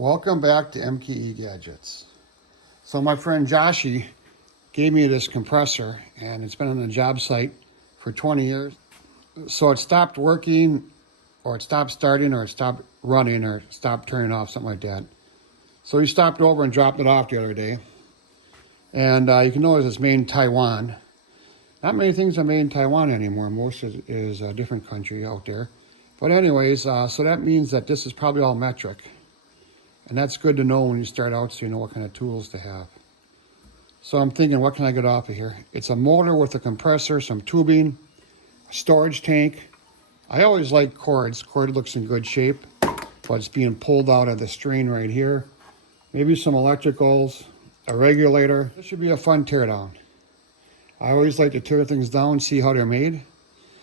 Welcome back to Mkegadgets. So my friend Joshy gave me this compressor, and it's been on the job site for 20 years. So it stopped working, or it stopped starting, or it stopped running, or it stopped turning off, something like that. So he stopped over and dropped it off the other day. And you can notice it's made in Taiwan. Not many things are made in Taiwan anymore. Most is a different country out there. But anyways, so that means that this is probably all metric. And that's good to know when you start out, so you know what kind of tools to have. So I'm thinking, what can I get off of here? It's a motor with a compressor, some tubing, a storage tank. I always like cords. Cord looks in good shape, but it's being pulled out of the strain right here. Maybe some electricals, a regulator. This should be a fun teardown. I always like to tear things down, see how they're made.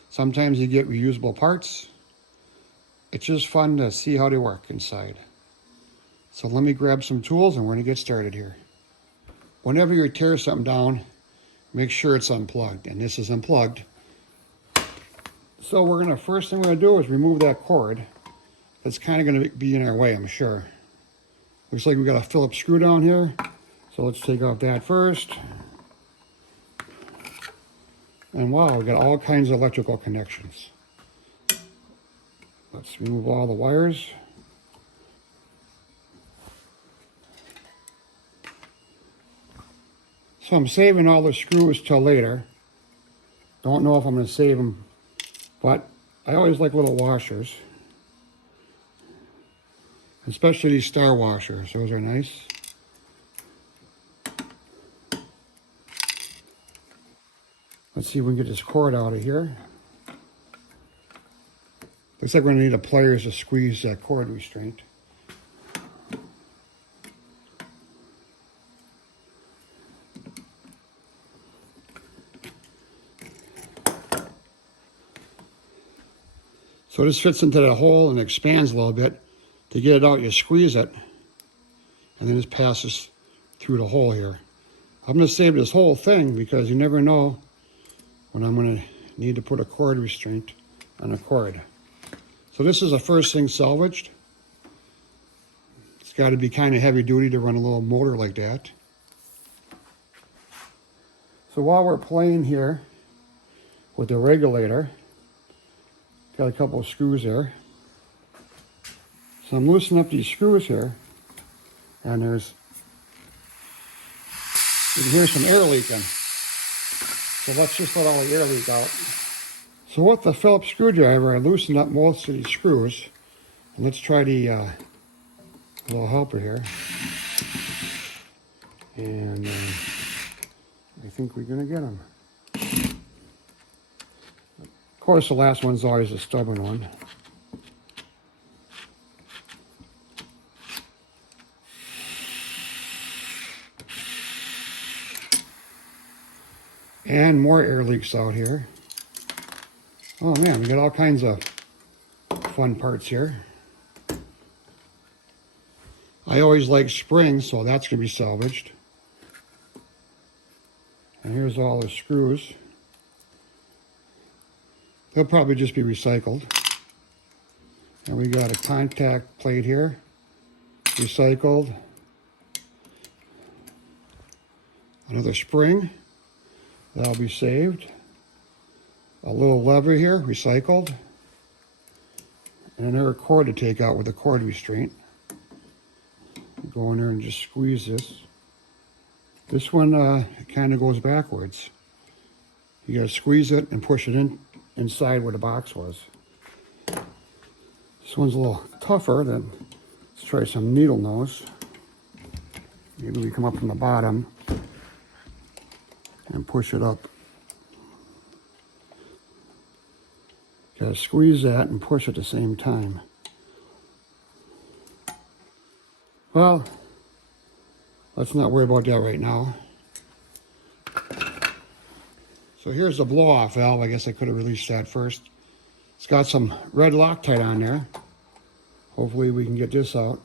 Sometimes you get reusable parts. It's just fun to see how they work inside. So let me grab some tools and we're going to get started here. Whenever you tear something down, make sure it's unplugged, and this is unplugged. So first thing we're going to do is remove that cord. That's kind of going to be in our way, I'm sure. Looks like we got a Phillips screw down here. So let's take off that first. And wow, we got all kinds of electrical connections. Let's remove all the wires. So I'm saving all the screws till later. Don't know if I'm going to save them, but I always like little washers. Especially these star washers, those are nice. Let's see if we can get this cord out of here. Looks like we're going to need a pliers to squeeze that cord restraint. So this fits into that hole and expands a little bit. To get it out, you squeeze it, and then this passes through the hole here. I'm going to save this whole thing because you never know when I'm going to need to put a cord restraint on a cord. So this is the first thing salvaged. It's got to be kind of heavy duty to run a little motor like that. So while we're playing here with the regulator, got a couple of screws there. So I'm loosening up these screws here, and you can hear some air leaking. So let's just let all the air leak out. So with the Phillips screwdriver, I loosened up most of these screws. And let's try the little helper here. And I think we're gonna get them. Of course, the last one's always a stubborn one. And more air leaks out here. Oh man, we got all kinds of fun parts here. I always like springs, so that's gonna be salvaged. And here's all the screws. They'll probably just be recycled. And we got a contact plate here, recycled. Another spring, that'll be saved. A little lever here, recycled. And another cord to take out with a cord restraint. Go in there and just squeeze this. This one kind of goes backwards. You gotta squeeze it and push it inside where the box was. This one's a little tougher. Let's try some needle nose. Maybe we come up from the bottom and push it up. Gotta squeeze that and push at the same time. Well, let's not worry about that right now. So here's the blow-off valve. I guess I could have released that first. It's got some red Loctite on there. Hopefully we can get this out.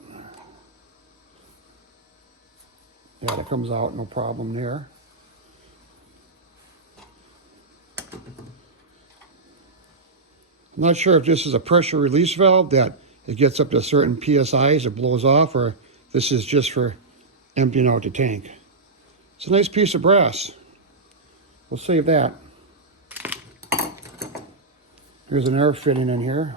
Yeah, that comes out, no problem there. I'm not sure if this is a pressure release valve that it gets up to certain PSIs, it blows off, or this is just for emptying out the tank. It's a nice piece of brass. We'll save that. Here's an air fitting in here.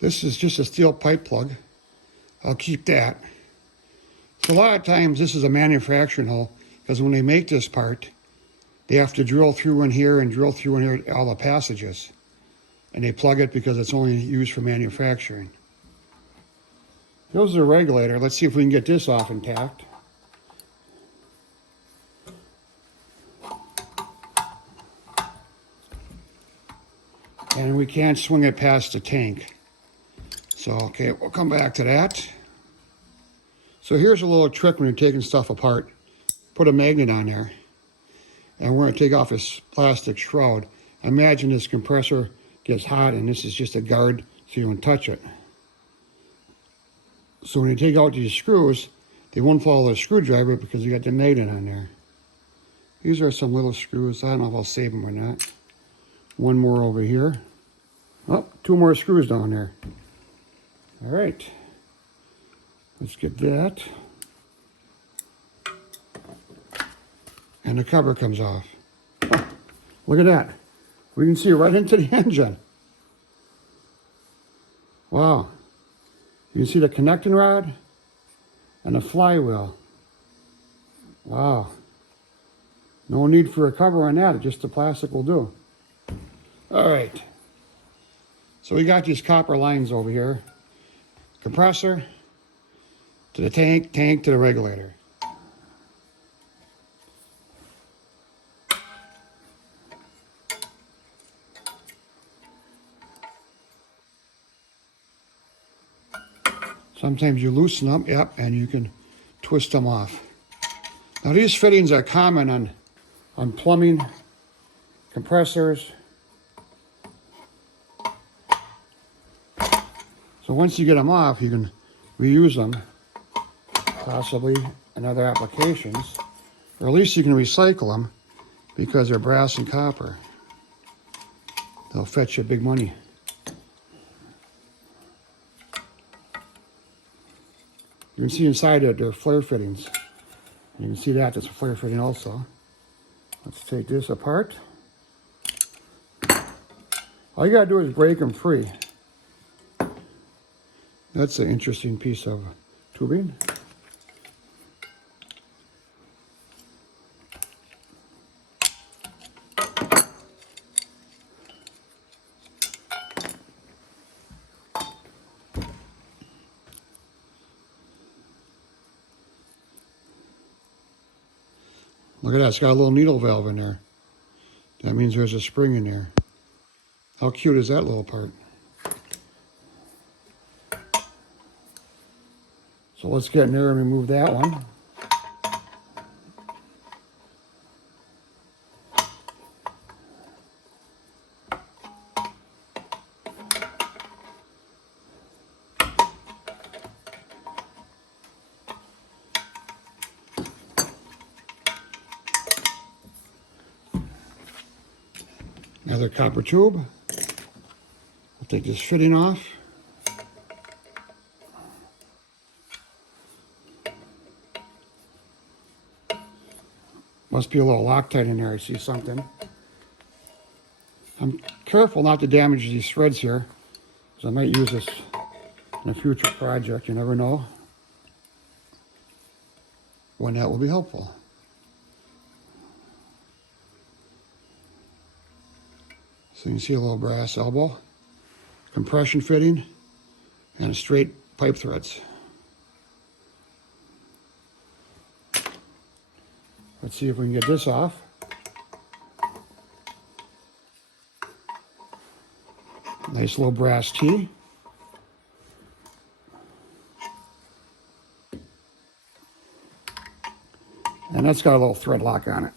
This is just a steel pipe plug. I'll keep that. So a lot of times this is a manufacturing hole, because when they make this part, they have to drill through in here and drill through in here all the passages. And they plug it because it's only used for manufacturing. Here's the regulator. Let's see if we can get this off intact. And we can't swing it past the tank. So, okay, we'll come back to that. So here's a little trick when you're taking stuff apart. Put a magnet on there. And we're going to take off this plastic shroud. Imagine this compressor gets hot and this is just a guard so you don't touch it. So when you take out these screws, they won't follow the screwdriver because you got the magnet on there. These are some little screws. I don't know if I'll save them or not. One more over here. Oh, 2 more screws down there. All right. Let's get that. And the cover comes off. Oh, look at that. We can see right into the engine. Wow. You can see the connecting rod and the flywheel. Wow. No need for a cover on that, just the plastic will do. All right. So we got these copper lines over here. Compressor to the tank, tank to the regulator. Sometimes you loosen them, yep, and you can twist them off. Now these fittings are common on plumbing, compressors. So once you get them off, you can reuse them, possibly in other applications, or at least you can recycle them because they're brass and copper. They'll fetch you big money. You can see inside it, they're flare fittings. You can see that, that's a flare fitting also. Let's take this apart. All you gotta do is break them free. That's an interesting piece of tubing. Look at that, it's got a little needle valve in there. That means there's a spring in there. How cute is that little part? So let's get in there and remove that one. Another copper tube. We'll take this fitting off. Must be a little Loctite in there, I see something. I'm careful not to damage these threads here, because I might use this in a future project. You never know when that will be helpful. So you can see a little brass elbow, compression fitting, and straight pipe threads. Let's see if we can get this off. Nice little brass T. And that's got a little thread lock on it.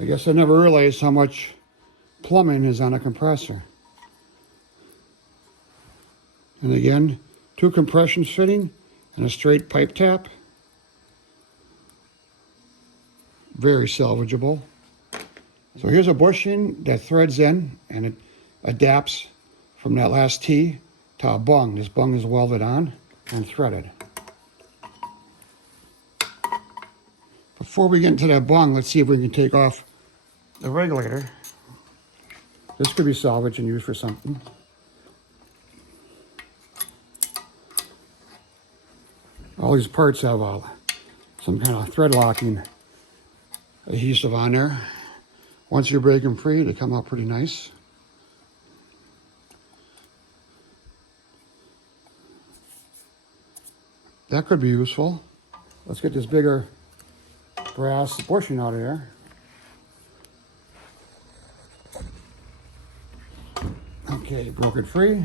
I guess I never realized how much plumbing is on a compressor. And again, 2 compression fitting and a straight pipe tap. Very salvageable. So here's a bushing that threads in and it adapts from that last T to a bung. This bung is welded on and threaded. Before we get into that bung, let's see if we can take off the regulator. This could be salvaged and used for something. All these parts have some kind of thread locking adhesive on there. Once you break them free, they come out pretty nice. That could be useful. Let's get this bigger brass bushing out of there. Okay, broke it free.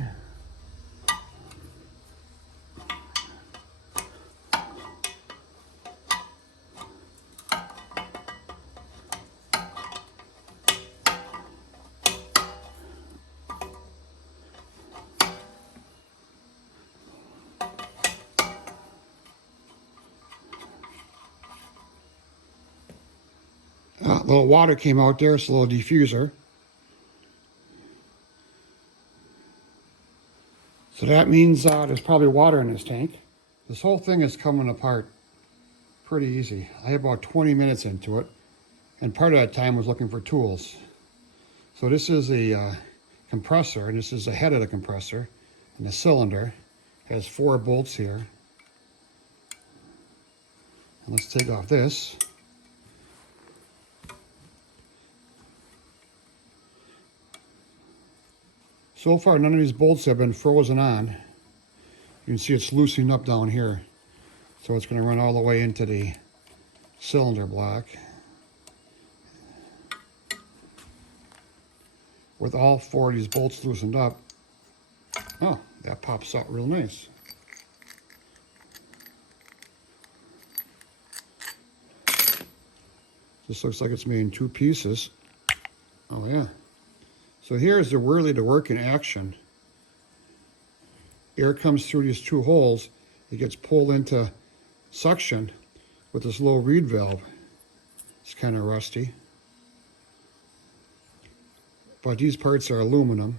A little water came out there, it's a little diffuser. So that means there's probably water in this tank. This whole thing is coming apart pretty easy. I had about 20 minutes into it, and part of that time was looking for tools. So this is the compressor, and this is the head of the compressor, and the cylinder has 4 bolts here. And let's take off this. So far, none of these bolts have been frozen on. You can see it's loosening up down here. So it's going to run all the way into the cylinder block. With all 4 of these bolts loosened up, oh, that pops out real nice. This looks like it's made in 2 pieces. Oh yeah. So here's really the working action. Air comes through these 2 holes. It gets pulled into suction with this low reed valve. It's kind of rusty. But these parts are aluminum,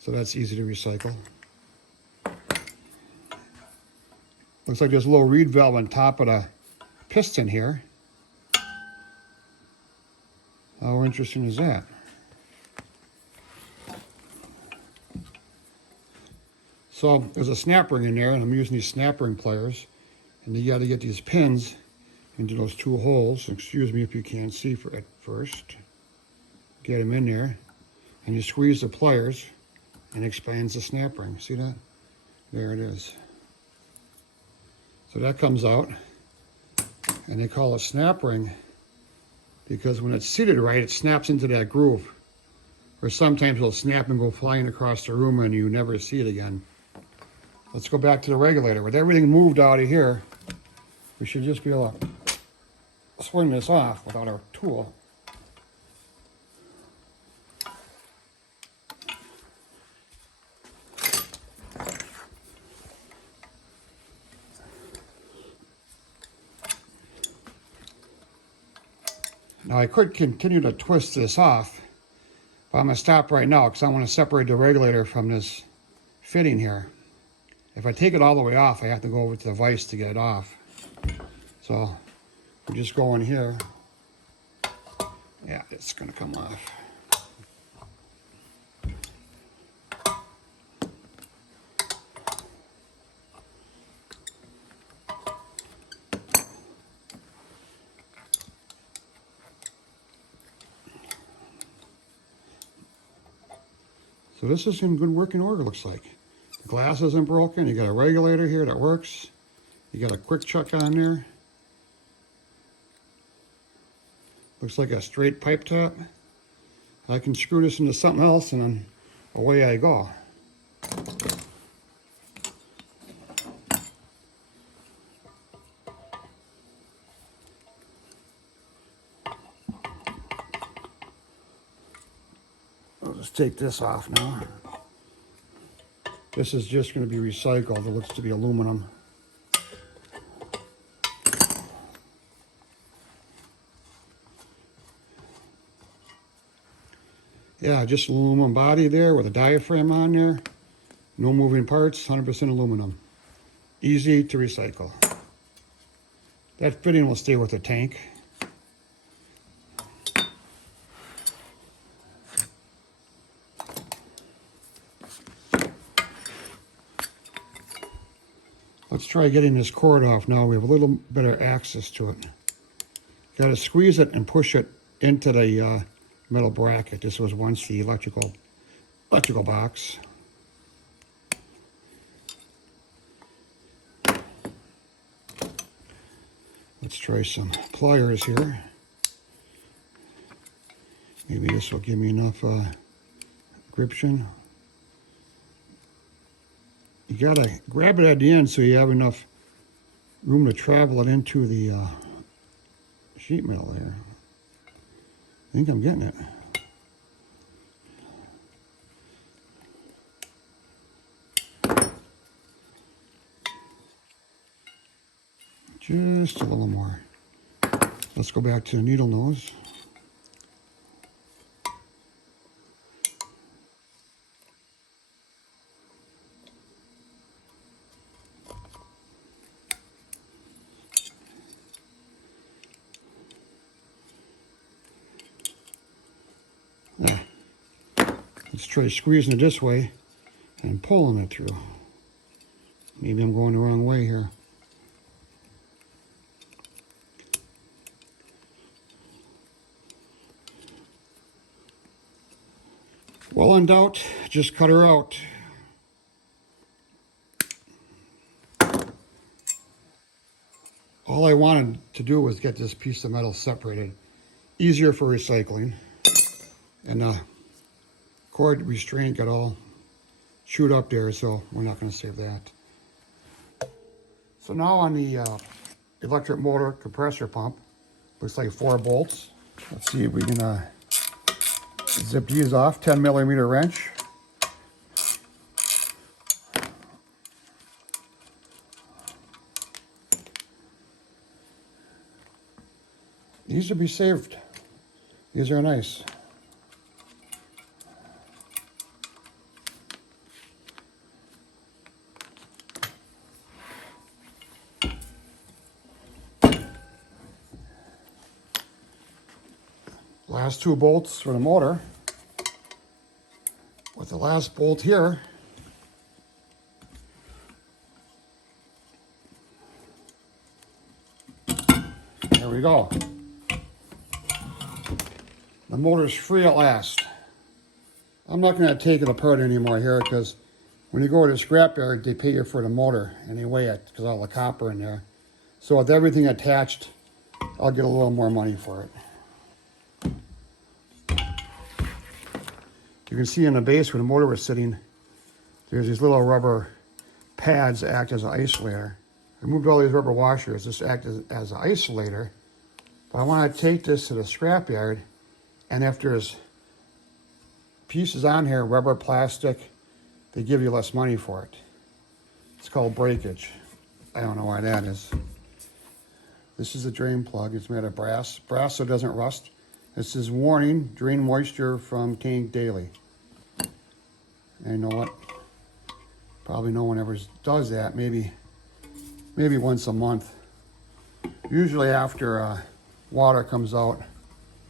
so that's easy to recycle. Looks like there's a low reed valve on top of the piston here. How interesting is that? So there's a snap ring in there, and I'm using these snap ring pliers. And you got to get these pins into those 2 holes. Excuse me if you can't see at first. Get them in there, and you squeeze the pliers, and it expands the snap ring. See that? There it is. So that comes out, and they call it snap ring because when it's seated right, it snaps into that groove. Or sometimes it'll snap and go flying across the room, and you never see it again. Let's go back to the regulator. With everything moved out of here, we should just be able to swing this off without our tool. Now I could continue to twist this off, but I'm going to stop right now because I want to separate the regulator from this fitting here. If I take it all the way off, I have to go over to the vise to get it off. So we just go in here. Yeah, it's going to come off. So this is in good working order, looks like. The glass isn't broken. You got a regulator here that works. You got a quick chuck on there. Looks like a straight pipe tap. I can screw this into something else and then away I go. Let's take this off now. This is just going to be recycled. It looks to be aluminum. Yeah, just aluminum body there with a diaphragm on there. No moving parts, 100% aluminum. Easy to recycle. That fitting will stay with the tank. Let's try getting this cord off now. We have a little better access to it. Got to squeeze it and push it into the metal bracket. This was once the electrical box. Let's try some pliers here. Maybe this will give me enough gription. You gotta grab it at the end so you have enough room to travel it into the sheet metal there. I think I'm getting it. Just a little more. Let's go back to the needle nose. Yeah. Let's try squeezing it this way and pulling it through. Maybe I'm going the wrong way here. Well, in doubt, just cut her out. All I wanted to do was get this piece of metal separated. Easier for recycling. And the cord restraint got all chewed up there, so we're not going to save that. So now on the electric motor compressor pump, looks like 4 bolts. Let's see if we can zip these off. 10mm wrench. These should be saved. These are nice. Last 2 bolts for the motor. With the last bolt here, there we go. The motor's free at last. I'm not going to take it apart anymore here because when you go to the scrapyard, they pay you for the motor and they weigh it because all the copper in there. So with everything attached, I'll get a little more money for it. You can see in the base where the motor was sitting, there's these little rubber pads that act as an isolator. I removed all these rubber washers. This acts as an isolator. But I want to take this to the scrapyard, and if there's pieces on here, rubber, plastic, they give you less money for it. It's called breakage. I don't know why that is. This is a drain plug. It's made of brass. Brass so it doesn't rust. This says warning, drain moisture from tank daily. And you know what? Probably no one ever does that. Maybe once a month. Usually after water comes out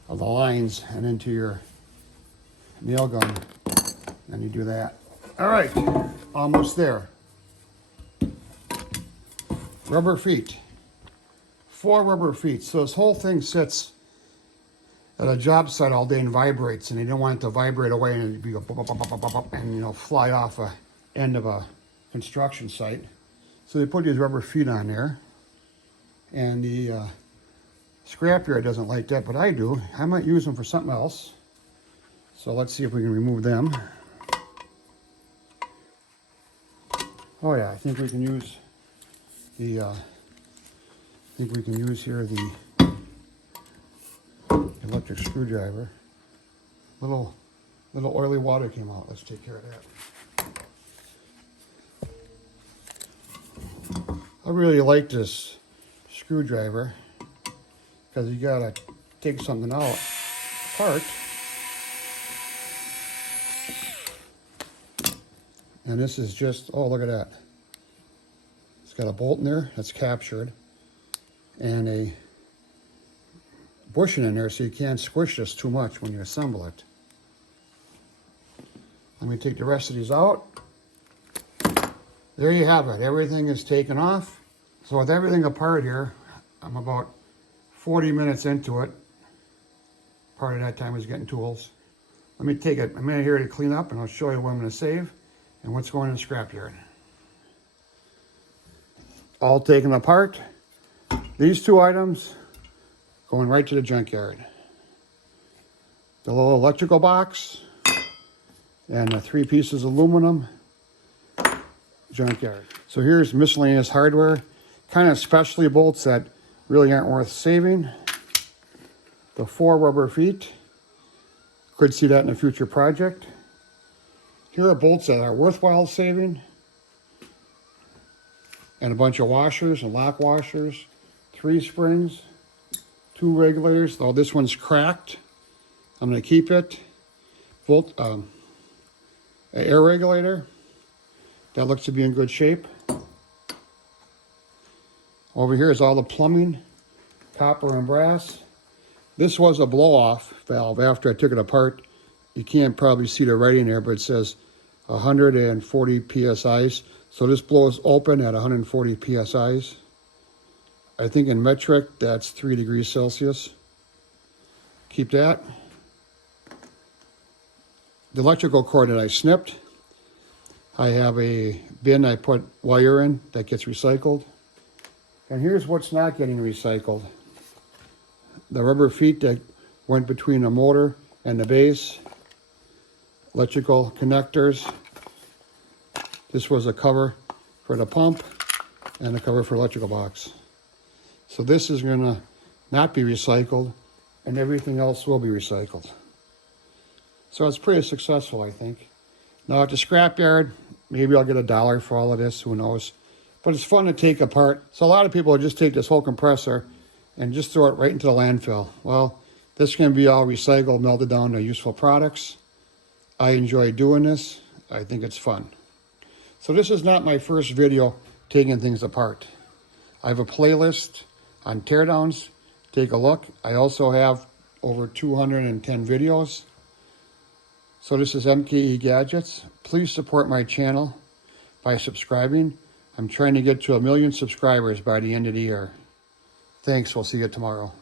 of the lines and into your nail gun, and you do that. All right, almost there. Rubber feet. 4 rubber feet. So this whole thing sits at a job site all day and vibrates, and they don't want it to vibrate away and be and fly off a end of a construction site. So they put these rubber feet on there, and the scrapyard doesn't like that, but I do. I might use them for something else. So let's see if we can remove them. Oh yeah, I think we can use the electric screwdriver. Little Little oily water came out. Let's take care of that. I really like this screwdriver because you gotta take something out apart. And this is just, oh, look at that. It's got a bolt in there that's captured and a bushing in there so you can't squish this too much when you assemble it. Let me take the rest of these out. There you have it. Everything is taken off. So with everything apart here, I'm about 40 minutes into it. Part of that time is getting tools. Let me take a minute here to clean up and I'll show you what I'm going to save and what's going in the scrapyard. All taken apart. These two items going right to the junkyard. The little electrical box and the 3 pieces of aluminum, junkyard. So here's miscellaneous hardware, kind of specialty bolts that really aren't worth saving. The 4 rubber feet, could see that in a future project. Here are bolts that are worthwhile saving, and a bunch of washers and lock washers, 3 springs, 2 regulators, though this one's cracked. I'm going to keep it. An air regulator, that looks to be in good shape. Over here is all the plumbing, copper and brass. This was a blow-off valve after I took it apart. You can't probably see the writing there, but it says 140 psi's. So this blows open at 140 psi's. I think in metric, that's 3 degrees Celsius. Keep that. The electrical cord that I snipped, I have a bin I put wire in that gets recycled. And here's what's not getting recycled. The rubber feet that went between the motor and the base, electrical connectors. This was a cover for the pump and a cover for electrical box. So this is gonna not be recycled and everything else will be recycled. So it's pretty successful, I think. Now at the scrapyard, maybe I'll get $1 for all of this, who knows. But it's fun to take apart. So a lot of people will just take this whole compressor and just throw it right into the landfill. Well, this can be all recycled, melted down to useful products. I enjoy doing this. I think it's fun. So this is not my first video taking things apart. I have a playlist on teardowns. Take a look. I also have over 210 videos. So this is Mkegadgets. Please support my channel by subscribing. I'm trying to get to 1 million subscribers by the end of the year. Thanks, we'll see you tomorrow.